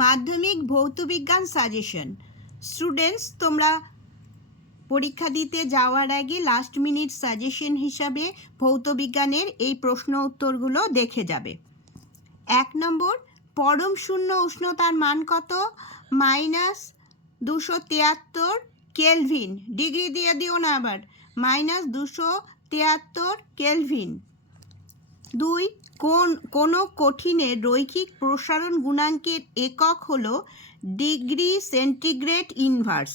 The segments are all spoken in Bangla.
মাধ্যমিক ভৌতবিজ্ঞান সাজেশন। স্টুডেন্টস, তোমরা পরীক্ষা দিতে যাওয়ার আগে লাস্ট মিনিট সাজেশন হিসাবে ভৌতবিজ্ঞানের এই প্রশ্ন উত্তরগুলো দেখে যাবে। 1 নম্বর, পরম শূন্য উষ্ণতার মান কত? -273 কেলভিন। ডিগ্রি দিয়ে দিও না আবার। -273 কেলভিন। 2, কোনো কঠিনের রৈখিক প্রসারণ গুণাঙ্কের একক হলো degree centigrade inverse.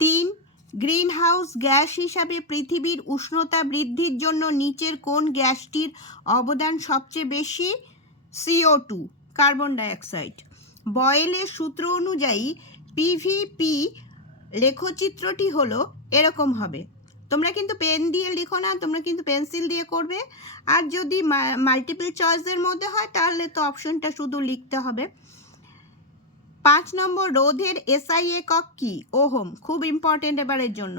3, greenhouse gas হিসাবে পৃথিবীর উষ্ণতা বৃদ্ধির জন্য নিচের কোন গ্যাসটির অবদান সবচেয়ে বেশি? CO2, carbon dioxide. বয়েলের সূত্র অনুযায়ী PVP লেখচিত্রটি হলো এরকম হবে। তোমরা কিন্তু পেন দিয়ে লিখো না, তোমরা কিন্তু পেন্সিল দিয়ে করবে। আর যদি মাল্টিপল চয়েসের মধ্যে হয় তাহলে তো অপশনটা শুধু লিখতে হবে। 5 নম্বর, রোধের SI একক কি? ওহম, খুব ইম্পর্টেন্ট এবারের জন্য।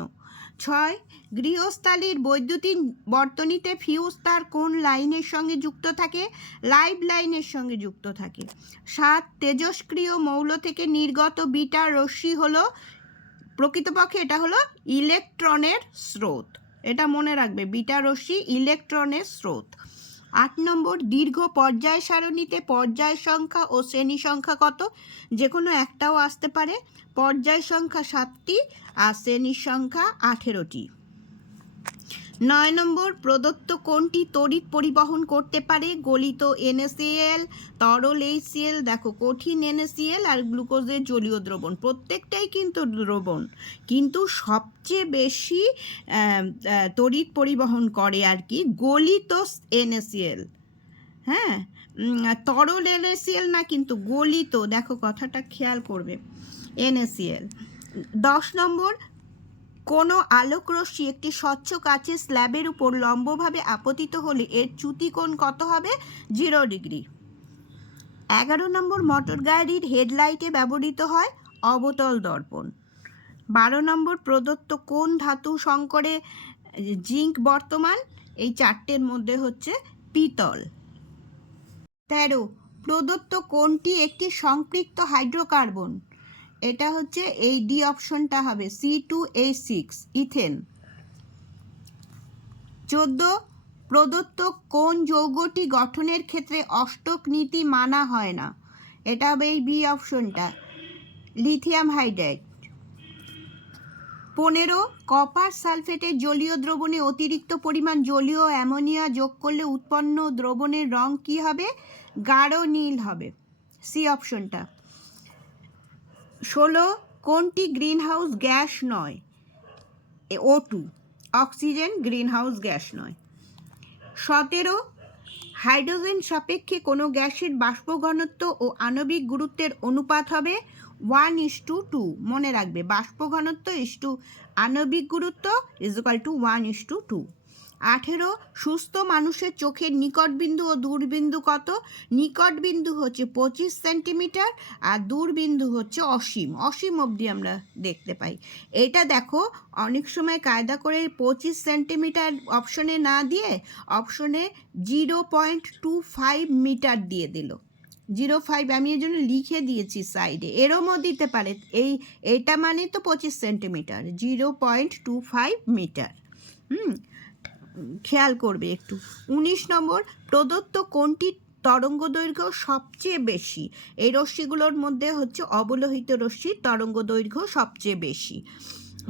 6, গৃহস্থালির বৈদ্যুতিন বর্তনীতে ফিউজ তার কোন লাইনের সঙ্গে যুক্ত থাকে? লাইভ লাইনের সঙ্গে যুক্ত থাকে। 7, তেজস্ক্রিয় মৌল থেকে নির্গত বিটা রশ্মি হলো, প্রকৃতপক্ষে এটা হলো ইলেকট্রনের স্রোত। এটা মনে রাখবে, বিটা রশ্মি ইলেকট্রনের স্রোত। 8 নম্বর, দীর্ঘ পর্যায় সারণীতে পর্যায় সংখ্যা ও শ্রেণী সংখ্যা কত? যে কোনো একটাও আসতে পারে। পর্যায় সংখ্যা 7টি আর শ্রেণীর সংখ্যা 18টি। 9 নম্বর, প্রদত্ত কোনটি তড়িৎ পরিবহন করতে পারে? গলিত NaCl, তরল HCl, দেখো কঠিন NaCl আর গ্লুকোজের জলীয় দ্রবণ, প্রত্যেকটাই কিন্তু দ্রবণ, কিন্তু সবচেয়ে বেশি তড়িৎ পরিবহন করে আর কি গলিত NaCl। হ্যাঁ, তরল NaCl না, কিন্তু গলিত, দেখো কথাটা খেয়াল করবে, NaCl। 10 নম্বর, কোনো আলোক রশ্মি একটি স্বচ্ছ কাচের স্ল্যাবের উপর লম্বভাবে আপতিত হলে এর চ্যুতি কোণ কত হবে? 0 ডিগ্রি। 11 নম্বর, মোটর গাড়ির হেডলাইটে ব্যবহৃত হয় অবতল দর্পণ। 12 নম্বর, প্রদত্ত কোন ধাতু সংকরে জিঙ্ক বর্তমান? এই চারটের মধ্যে হচ্ছে পিতল। 13, প্রদত্ত কোনটি একটি সম্পৃক্ত হাইড্রোকার্বন? এটা হচ্ছে এই ডি অপশনটা হবে, C2H6, ইথেন। 14, প্রদত্ত কোন যৌগটি গঠনের ক্ষেত্রে অষ্টক নীতি মানা হয় না? এটা হবে এই বি অপশনটা, লিথিয়াম হাইড্রাইড। 15, কপার সালফেটের জলীয় দ্রবণে অতিরিক্ত পরিমাণ জলীয় অ্যামোনিয়া যোগ করলে উৎপন্ন দ্রবণের রং কি হবে? গাঢ় নীল হবে, সি অপশনটা। 16, কোনটি গ্রিনহাউস গ্যাস নয়? O2, অক্সিজেন গ্রিনহাউস গ্যাস নয়। 17, হাইড্রোজেন সাপেক্ষে কোনো গ্যাসের বাষ্প ঘনত্ব ও আণবিক গুরুত্বের অনুপাত হবে 1:2। মনে রাখবে, বাষ্প ঘনত্ব ইস টু আণবিক গুরুত্ব = 1:2। 18, সুস্থ মানুষের চোখের নিকট বিন্দু ও দূরবিন্দু কত? নিকট বিন্দু হচ্ছে 25 সেন্টিমিটার আর দূরবিন্দু হচ্ছে অসীম অবধি আমরা দেখতে পাই। এটা দেখো, অনেক সময় কায়দা করে 25 সেন্টিমিটার অপশনে না দিয়ে অপশনে 0.25 মিটার দিয়ে দিল। 0.5 আমি এর জন্য লিখে দিয়েছি সাইডে, এরমও দিতে পারে। এটা মানে তো 25 সেন্টিমিটার, 0.25 মিটার। খেয়াল করবে একটু। 19 নম্বর, প্রদত্ত কোনটি তরঙ্গ দৈর্ঘ্য সবচেয়ে বেশি? এই রশ্মিগুলোর মধ্যে হচ্ছে অবলোহিত রশ্মির তরঙ্গ দৈর্ঘ্য সবচেয়ে বেশি।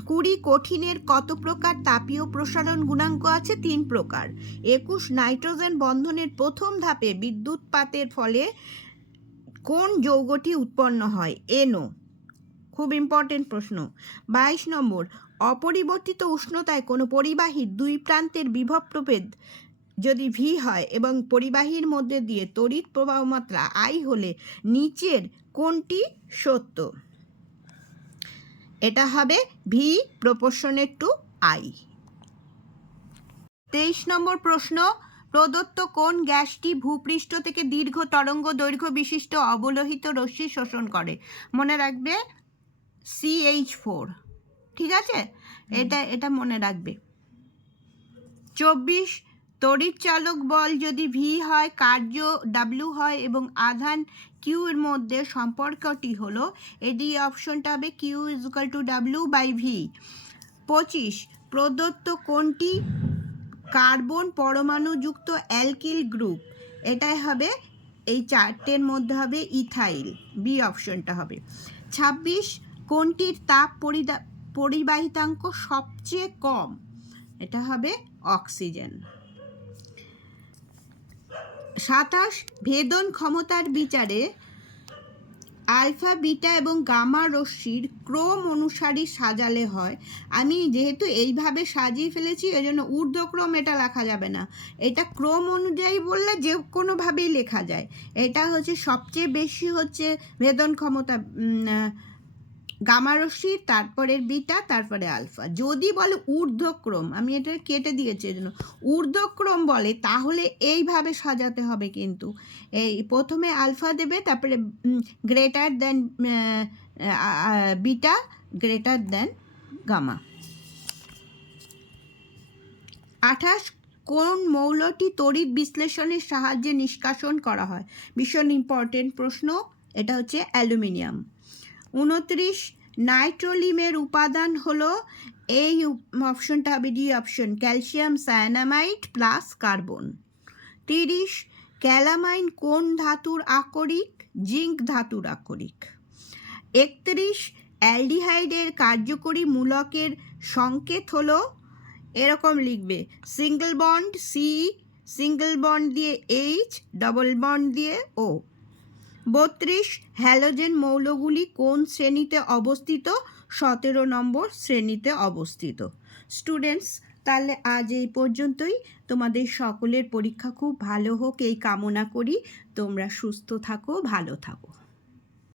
20, কঠিনের কত প্রকার তাপীয় প্রসারণ গুণাঙ্ক আছে? 3 প্রকার। 21, নাইট্রোজেন বন্ধনের প্রথম ধাপে বিদ্যুৎপাতের ফলে কোন যৌগটি উৎপন্ন হয়? NO, খুব ইম্পর্টেন্ট প্রশ্ন। 22 নম্বর, অপরিবর্তিত উষ্ণতায় কোনো পরিবাহীর দুই প্রান্তের বিভব প্রভেদ যদি V হয় এবং পরিবাহীর মধ্যে দিয়ে তড়িৎ প্রবাহ মাত্রা I হলে নিচের কোনটি সত্য? এটা হবে V = I। 23 নম্বর প্রশ্ন, প্রদত্ত কোন গ্যাসটি ভূপৃষ্ঠ থেকে দীর্ঘ তরঙ্গ দৈর্ঘ্য বিশিষ্ট অবলোহিত রশ্মি শোষণ করে? মনে রাখবে CH4, ঠিক আছে? এটা মনে রাখবে। 24, তড়িৎচালক বল যদি ভি হয়, কার্য ডাব্লিউ হয় এবং আধান কিউ এর মধ্যে সম্পর্কটি হলো, এডি অপশনটা হবে Q equal to W by V. 25 প্রদত্ত কোনটি কার্বন পরমাণুযুক্ত অ্যালকিল গ্রুপ? এটাই হবে, এই চারটের মধ্যে হবে ইথাইল, বি অপশনটা হবে। 26 কোনটির তাপ পরিবাহিতাঙ্ক সবচেয়ে কম? এটা হবে অক্সিজেন। 27 ভেদন ক্ষমতার বিচারে আলফা, বিটা এবং গামা রশ্মির ক্রম অনুসারী সাজালে হয়। আমি যেহেতু এইভাবে সাজিয়ে ফেলেছি, এই জন্য ঊর্ধ্বক্রম এটা লেখা যাবে না, এটা ক্রম অনুযায়ী বললে যে কোনোভাবেই লেখা যায়। এটা হচ্ছে সবচেয়ে বেশি হচ্ছে ভেদন ক্ষমতা গামা রশ্মির, তারপরে বিটা, তারপরে আলফা। যদি বলে ঊর্ধ্বক্রম, আমি এটা কেটে দিয়েছি এর জন্য, ঊর্ধ্বক্রম বলে তাহলে এইভাবে সাজাতে হবে, কিন্তু এই প্রথমে আলফা দেবে, তারপরে greater than beta, greater than gamma. 28 কোন মৌলটি তড়িৎ বিশ্লেষণের সাহায্যে নিষ্কাশন করা হয়? ভীষণ ইম্পর্টেন্ট প্রশ্ন, এটা হচ্ছে অ্যালুমিনিয়াম। 29 নাইট্রোলিমের উপাদান হলো, এই অপশনটা হবে D option, calcium cyanamide plus carbon. 30 calamine কোন ধাতুর আকরিক? জিঙ্ক ধাতুর আকরিক। 31 অ্যালডিহাইডের কার্যকরী মূলকের সংকেত হলো, এরকম লিখবে, single bond C, single bond দিয়ে এইচ, ডবল বন্ড দিয়ে ও। 32 হ্যালোজেন মৌলগুলি কোন শ্রেণীতে অবস্থিত? 17 নম্বর শ্রেণীতে অবস্থিত। স্টুডেন্টস, তাহলে আজ এই পর্যন্তই। তোমাদের সকলের পরীক্ষা খুব ভালো হোক এই কামনা করি। তোমরা সুস্থ থাকো, ভালো থাকো।